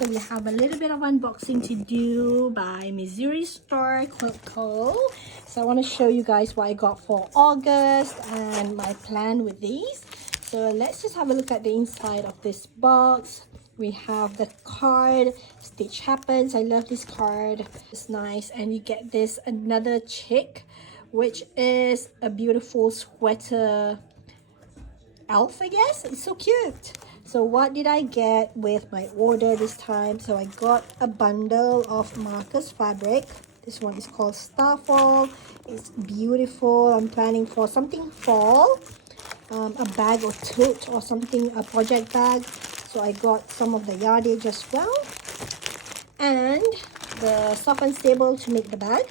So we have a little bit of unboxing to do by Missouri Star Quilt Co. So I want to show you guys what I got for August and my plan with these. So let's just have a look at the inside of this box. We have the card, Stitch Happens. I love this card. It's nice. And you get this another chick, which is a beautiful sweater elf, I guess. It's so cute. So what did I get with my order this time? So I got a bundle of Marcus fabric. This one is called Starfall. It's beautiful. I'm planning for something fall, a bag or tote or something, a project bag. So I got some of the yardage as well, and the soft and stable to make the bag.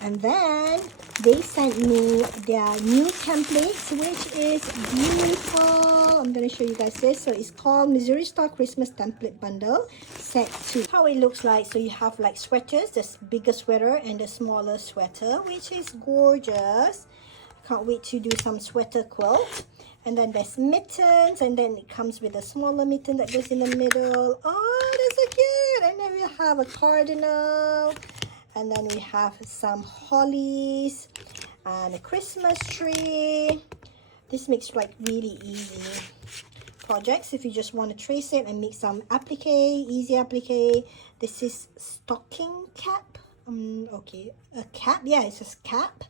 And then they sent me their new templates, which is beautiful. I'm going to show you guys this. So it's called Missouri Star Christmas Template Bundle Set 2. How it looks like, so you have like sweaters, the bigger sweater and the smaller sweater, which is gorgeous. Can't wait to do some sweater quilt. And then there's mittens, and then it comes with a smaller mitten that goes in the middle. Oh, that's so cute. And then we have a cardinal. And then we have some hollies and a Christmas tree. This makes like really easy projects if you just want to trace it and make some applique, easy applique. This is stocking cap. Okay, a cap. Yeah, it's a cap.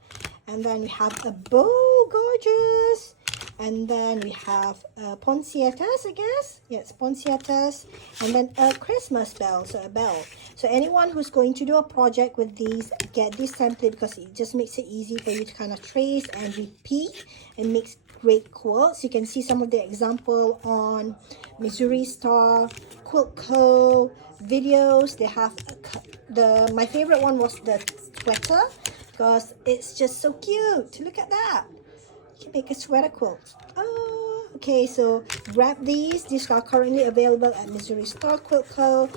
And then we have a bow, gorgeous. And then we have poinsettias, I guess. Yes, poinsettias. And then a Christmas bell, so a bell. So anyone who's going to do a project with these, get this template because it just makes it easy for you to kind of trace and repeat and makes great quilts. You can see some of the example on Missouri Star Quilt Co. videos. They have my favorite one was the sweater because it's just so cute. Look at that. You can make a sweater quilt. Oh, okay, so grab these. These are currently available at Missouri Star Quilt Co.